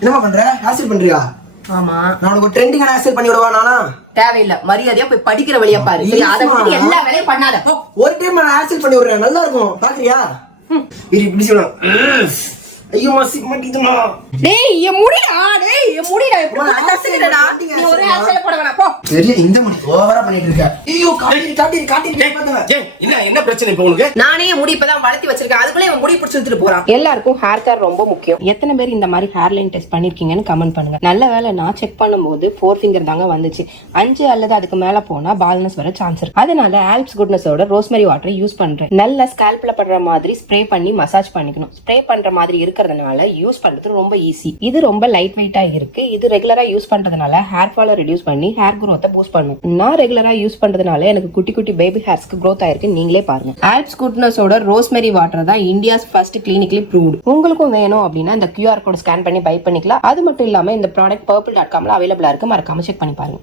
என்னமா பண்ற? ஹேர் பண்றியா? ஆமா. நான் உனக்கு ட்ரெண்டிங்கான ஹேர் பண்ணி விடுவா நானா? தேவையில்லை, மரியாதையா போய் படிக்கிற வழியா பாரு. சரி, அதை விட்டு எல்லா வேலையும் பண்ணாத. ஒரு டைம் நான் ஹேர் பண்ணி விடுறேன், நல்லா இருக்கும். பாக்குறியா? இது இப்படி சொல்லணும். ஐயோ மாசி மாட்டிதுமா. டேய் என் முடிடா, டேய் என் முடிடா. எப்ப அண்டர்ஸ்டாண்டடா? நீ ஒரே ஹேர் போட வேணாம் போ. சரி, இந்த முடி ஓவரா பண்ணிட்டு இருக்க. ஐயோ காட்டி பாத்துங்க. என்ன பிரச்சனை இப்ப உனக்கு? நானே என் முடி இப்பதான் வளர்த்தி வச்சிருக்கேன், அதுக்குள்ள இவன் முடி பிடிச்சு எடுத்துட்டு போறான். எல்லாருக்கும் ஹேர் கேர் ரொம்ப முக்கியம். எத்தனை பேர் இந்த மாதிரி ஹேர் லைன் டெஸ்ட் பண்ணிருக்கீங்கன்னு கமெண்ட் பண்ணுங்க. நல்ல வேளை நான் செக் பண்ணும்போது 4 ஃபிங்கர் தாங்க வந்துச்சு. 5 அல்லது அதுக்கு மேல போனா பால்னஸ் வர சான்ஸ் இருக்கு. அதனால ஆல்ப்ஸ் குட்னஸோட ரோஸ்மெரி வாட்டர் யூஸ் பண்றேன். நல்ல ஸ்கேல்ப்ல படுற மாதிரி ஸ்ப்ரே பண்ணி மசாஜ் பண்ணிக்கணும். ஸ்ப்ரே பண்ற மாதிரி இருக்கிறதுனால யூஸ் பண்றது ரொம்ப ஈஸி. இது ரொம்ப லைட் வெயிட்டா இருக்கு. இது ரெகுலரா யூஸ் பண்றதுனால ஹேர் ஃபாலை ரெடியூஸ் பண்ணி ஹேர் growth பூஸ்ட் பண்ணும். நான் ரெகுலரா யூஸ் பண்றதுனால எனக்கு குட்டி குட்டி பேபி ஹேர்ஸ்க்கு growth ஆயிருக்கு. நீங்களே பாருங்க. ஆல்ப்ஸ் குட்னஸோட ரோஸ்மெரி வாட்டர் தான் இந்தியாஸ் ஃபர்ஸ்ட் கிளினிக்கலி ப்ரூவ்ட். உங்களுக்கும் வேணும் அப்படின்னா இந்த QR கோட் ஸ்கேன் பண்ணி பை பண்ணிக்கலாம். அது மட்டும் இல்லாம இந்த ப்ராடக்ட் purple.com அவைலபிளா இருக்கு. மறக்காம செக் பண்ணி பாருங்க.